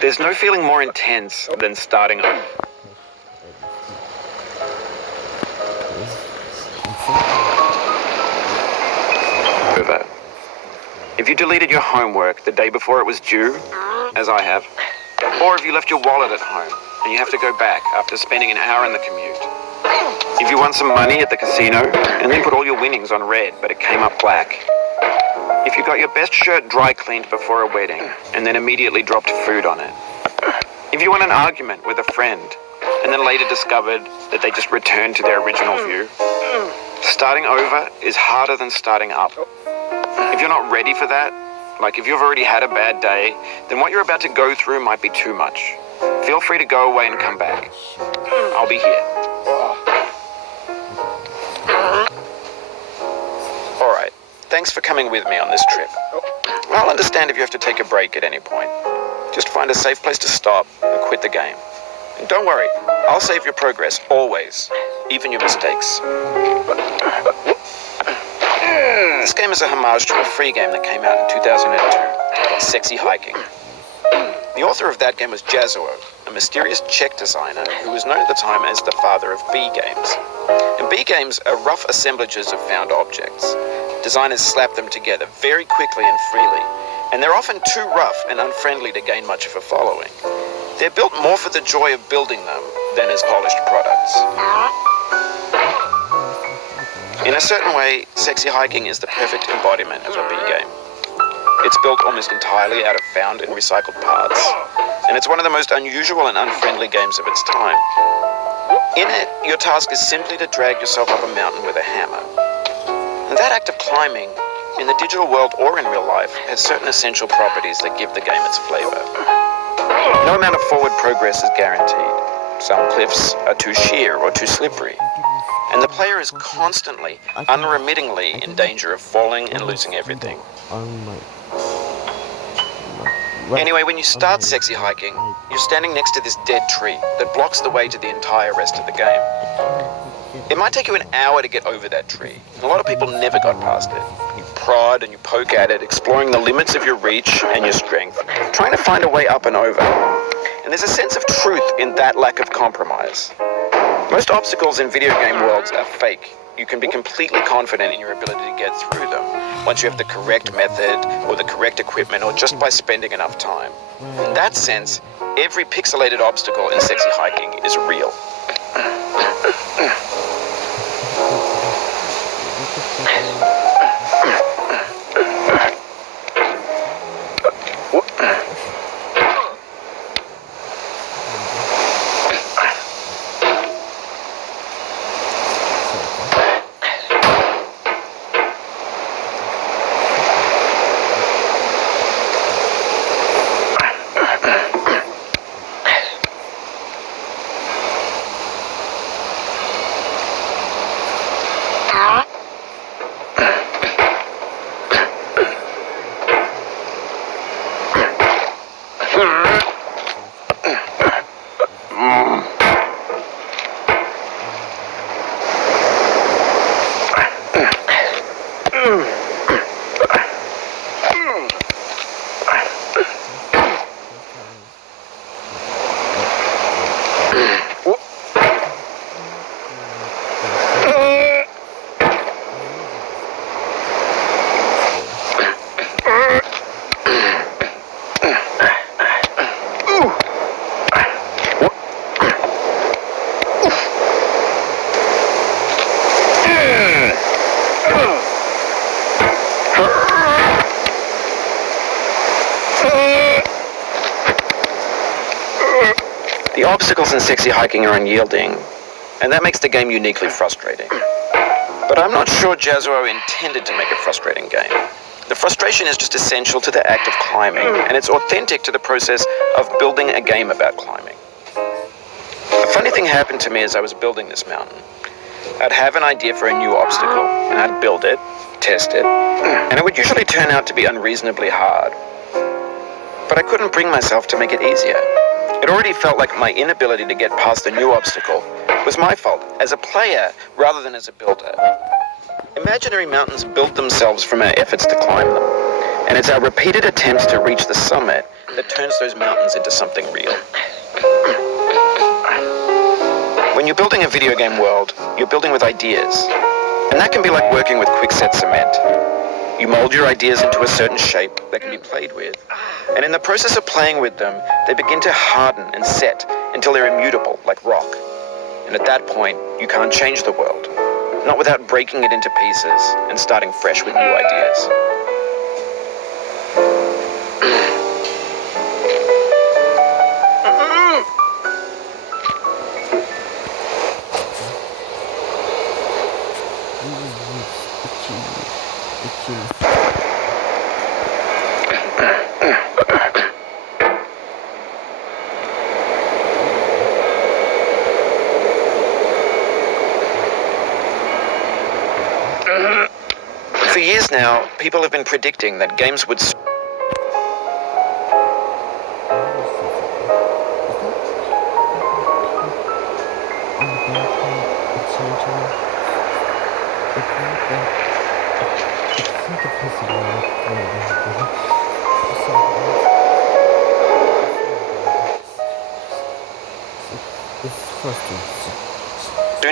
There's no feeling more intense than starting over. If you deleted your homework the day before it was due, as I have, or if you left your wallet at home and you have to go back after spending an hour in the commute. If you won some money at the casino and then put all your winnings on red but it came up black. If you got your best shirt dry cleaned before a wedding and then immediately dropped food on it. If you won an argument with a friend and then later discovered that they just returned to their original view. Starting over is harder than starting up. If you're not ready for that, like if you've already had a bad day, then what you're about to go through might be too much. Feel free to go away and come back. I'll be here. All right, thanks for coming with me on this trip. I'll understand if you have to take a break at any point. Just find a safe place to stop and quit the game. And don't worry, I'll save your progress, always, even your mistakes. This game is a homage to a free game that came out in 2002 called Sexy Hiking. The author of that game was Jazuo, a mysterious Czech designer who was known at the time as the father of B games. And B games are rough assemblages of found objects. Designers slap them together very quickly and freely, and they're often too rough and unfriendly to gain much of a following. They're built more for the joy of building them than as polished products. In a certain way, Sexy Hiking is the perfect embodiment of a B game. It's built almost entirely out of found and recycled parts, and it's one of the most unusual and unfriendly games of its time. In it, your task is simply to drag yourself up a mountain with a hammer. And that act of climbing, in the digital world or in real life, has certain essential properties that give the game its flavor. No amount of forward progress is guaranteed. Some cliffs are too sheer or too slippery. And the player is constantly, unremittingly in danger of falling and losing everything. Anyway, when you start Sexy Hiking, you're standing next to this dead tree that blocks the way to the entire rest of the game. It might take you an hour to get over that tree. A lot of people never got past it. You prod and you poke at it, exploring the limits of your reach and your strength, trying to find a way up and over. And there's a sense of truth in that lack of compromise. Most obstacles in video game worlds are fake. You can be completely confident in your ability to get through them once you have the correct method or the correct equipment or just by spending enough time. In that sense, every pixelated obstacle in Sexy Hiking is real. The obstacles in Sexy Hiking are unyielding, and that makes the game uniquely frustrating. But I'm not sure Jazuo intended to make a frustrating game. The frustration is just essential to the act of climbing, and it's authentic to the process of building a game about climbing. A funny thing happened to me as I was building this mountain. I'd have an idea for a new obstacle, and I'd build it, test it, and it would usually turn out to be unreasonably hard. But I couldn't bring myself to make it easier. It already felt like my inability to get past the new obstacle was my fault as a player rather than as a builder. Imaginary mountains build themselves from our efforts to climb them. And it's our repeated attempts to reach the summit that turns those mountains into something real. When you're building a video game world, you're building with ideas. And that can be like working with quickset cement. You mold your ideas into a certain shape that can be played with. And in the process of playing with them, they begin to harden and set until they're immutable, like rock. And at that point, you can't change the world. Not without breaking it into pieces and starting fresh with new ideas. For years now, people have been predicting that games would soon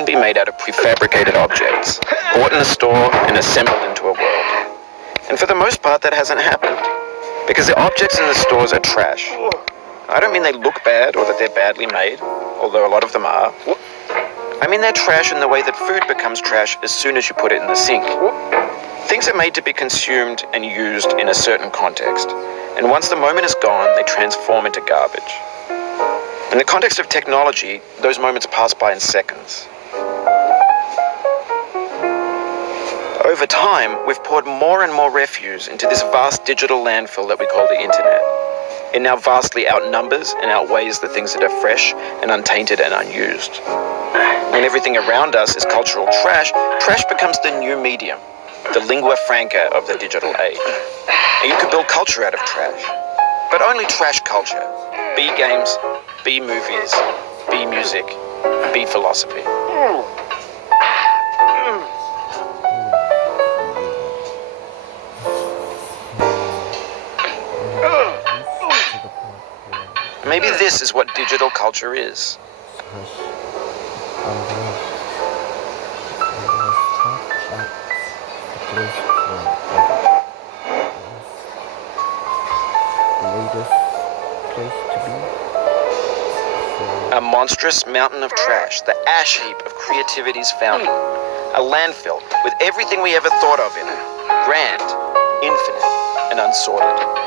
be made out of prefabricated objects, bought in a store and assembled into a world. And for the most part, that hasn't happened, because the objects in the stores are trash. I don't mean they look bad or that they're badly made, although a lot of them are. I mean they're trash in the way that food becomes trash as soon as you put it in the sink. Things are made to be consumed and used in a certain context, and once the moment is gone, they transform into garbage. In the context of technology, those moments pass by in seconds. Over time, we've poured more and more refuse into this vast digital landfill that we call the internet. It now vastly outnumbers and outweighs the things that are fresh and untainted and unused. When everything around us is cultural trash, trash becomes the new medium, the lingua franca of the digital age. And you could build culture out of trash, but only trash culture. Be games, be movies, be music, be philosophy. Maybe this is what digital culture is. A monstrous mountain of trash, the ash heap of creativity's fountain. A landfill with everything we ever thought of in it. Grand, infinite, and unsorted.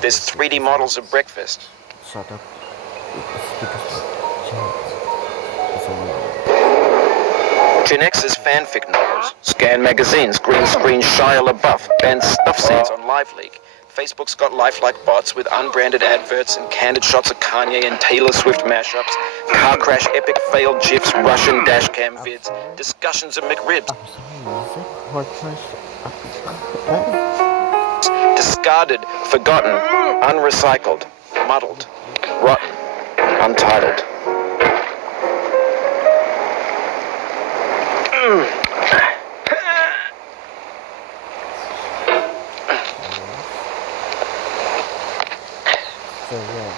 There's 3D models of breakfast. Shut up. Gen X's fanfic novels, scan magazines, green screen Shia LaBeouf, banned stuff scenes on LiveLeak. Facebook's got lifelike bots with unbranded adverts and candid shots of Kanye and Taylor Swift mashups, car crash epic failed GIFs, Russian dashcam vids, discussions of McRibs. Discarded, forgotten, unrecycled, muddled, rotten, untitled. So yeah,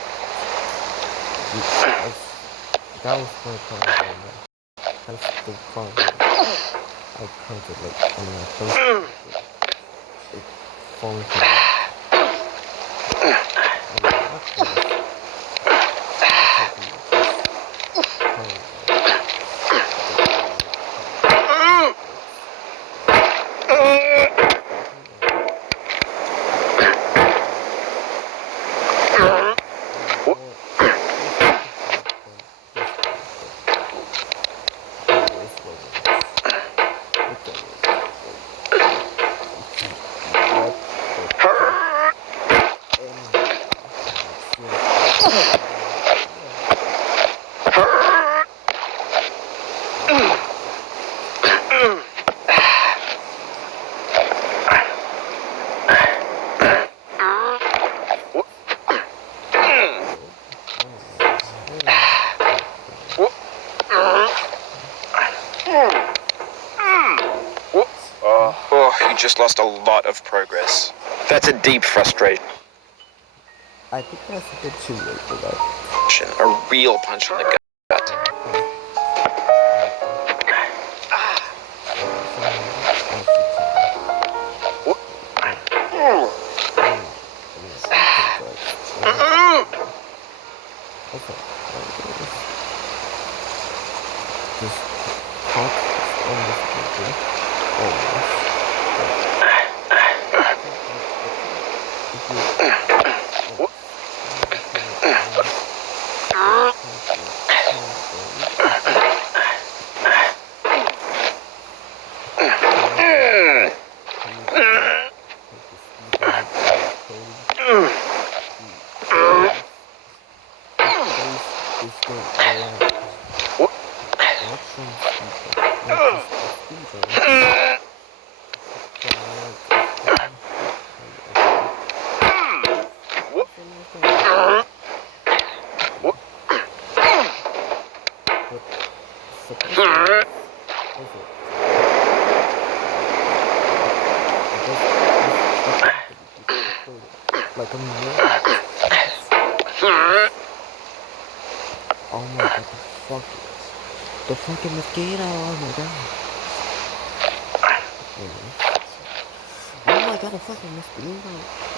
that was my problem. That's the problem. I counted like on my first. It falls You just lost a lot of progress. That's a deep frustration. I think that's a bit too late for that. A real punch in the gut. Like a million. Oh my god, the fucking mosquito, oh my god. Oh my god, a fucking mosquito.